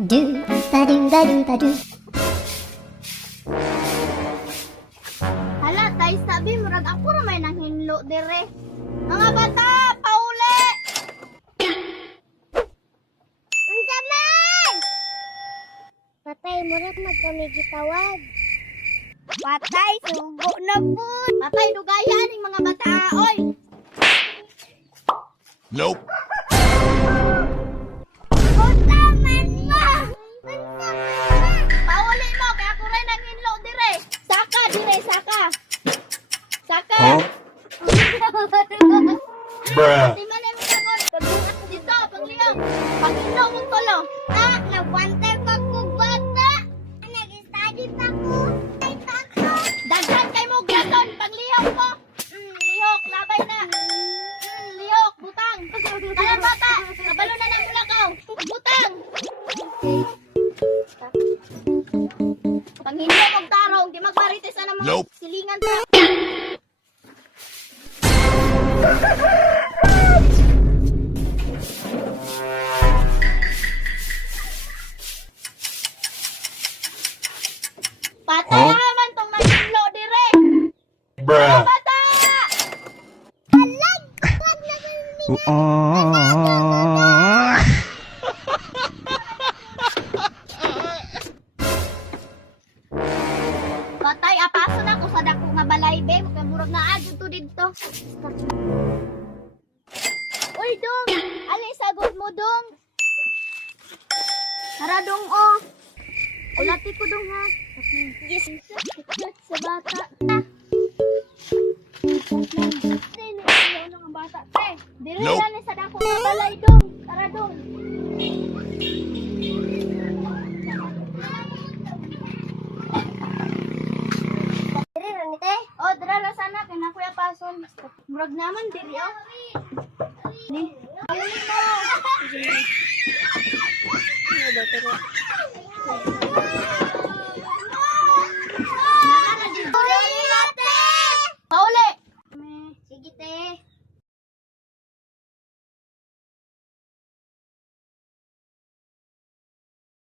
do ba do ba do ba do. Hala, tay sabi, murag ako ra may nanghinlo dire. Mga bata, pauli! Unsa man? Patay, murag man kami gitawag. Patay, sugo na pud. Patay, dugaya ning mga bata, oy. Nope. Bruh. Mo. Dito, pangliyaw. Panghinlo mong tulo. Ah, nagwantay pa ko bata. Nag-study pa ko. Ay, tako. Daghan kay mo gaton, pangliyaw mo. Mm, lihok, labay na. Mm, lihok, butang. Kaya bata, kabalo na ng mulakaw. Butang. Panghinlo kong tarong, di magmarites na mo. Nope. Silingan ta. Patay, apaso na ko sa dako nga balay, be. Kaya murag na adyo to dito. Uy, dong! Alin sagot mo, dong? Tara, dong, oh. Ulati ko, dong, ha? Yes. Sa bata. Dili Nope. na ni sa dako nga balay, dong. Tara, dong. Diri ra ni te. Oh, dira ra sana kay na kuya pason. Murag naman diri oh. Ni.